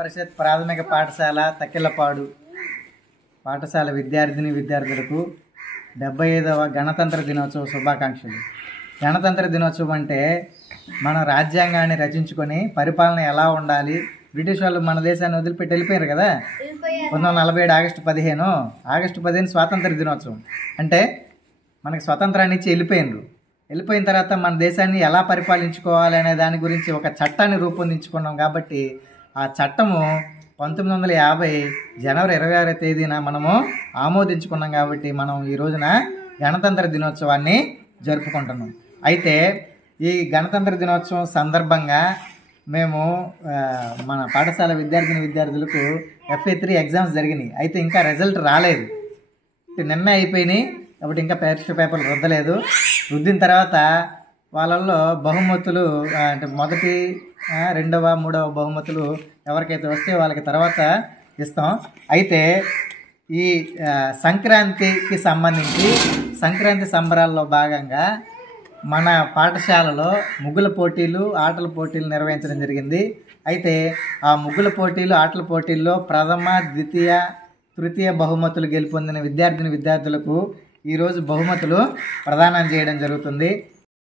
పరిషత్ ప్రాథమిక పాఠశాల తక్కెళ్ళపాడు పాఠశాల విద్యార్థిని విద్యార్థులకు 75వ గణతంత్ర దినోత్సవ శుభాకాంక్షలు. గణతంత్ర దినోత్సవం అంటే మన రాజ్యాంగాన్ని రచించుకొని పరిపాలన ఎలా ఉండాలి, బ్రిటిష్ వాళ్ళు మన దేశాన్ని వదిలిపెట్టి వెళ్ళిపోయారు కదా. 1947 ఆగస్టు 15 స్వాతంత్ర దినోత్సవం. అంటే మనకి స్వతంత్రాన్ని ఇచ్చి వెళ్ళిపోయిన తర్వాత మన దేశాన్ని ఎలా పరిపాలించుకోవాలి అనే దాని గురించి ఒక చట్టాన్ని రూపొందించుకున్నాం. కాబట్టి ఆ చట్టము 1950 జనవరి 26వ తేదీన మనము ఆమోదించుకున్నాం. కాబట్టి మనం ఈ రోజున గణతంత్ర దినోత్సవాన్ని జరుపుకుంటున్నాం. అయితే ఈ గణతంత్ర దినోత్సవం సందర్భంగా మేము మన పాఠశాల విద్యార్థులకు FA3 ఎగ్జామ్స్ జరిగినాయి. అయితే ఇంకా రిజల్ట్ రాలేదు, నిన్న అయిపోయినాయి. కాబట్టి ఇంకా పరీక్ష పేపర్లు రుద్దలేదు. రుద్దిన తర్వాత వాళ్ళల్లో బహుమతులు అంటే మొదటి, రెండవ, మూడవ బహుమతులు ఎవరికైతే వస్తే వాళ్ళకి తర్వాత ఇస్తాం. అయితే ఈ సంక్రాంతికి సంబంధించి సంక్రాంతి సంబరాల్లో భాగంగా మన పాఠశాలలో ముగ్గుల పోటీలు, ఆటల పోటీలు నిర్వహించడం జరిగింది. అయితే ఆ ముగ్గుల పోటీలు, ఆటల పోటీల్లో ప్రథమ, ద్వితీయ, తృతీయ బహుమతులు గెలుపొందిన విద్యార్థులకు ఈరోజు బహుమతులు ప్రదానం చేయడం జరుగుతుంది.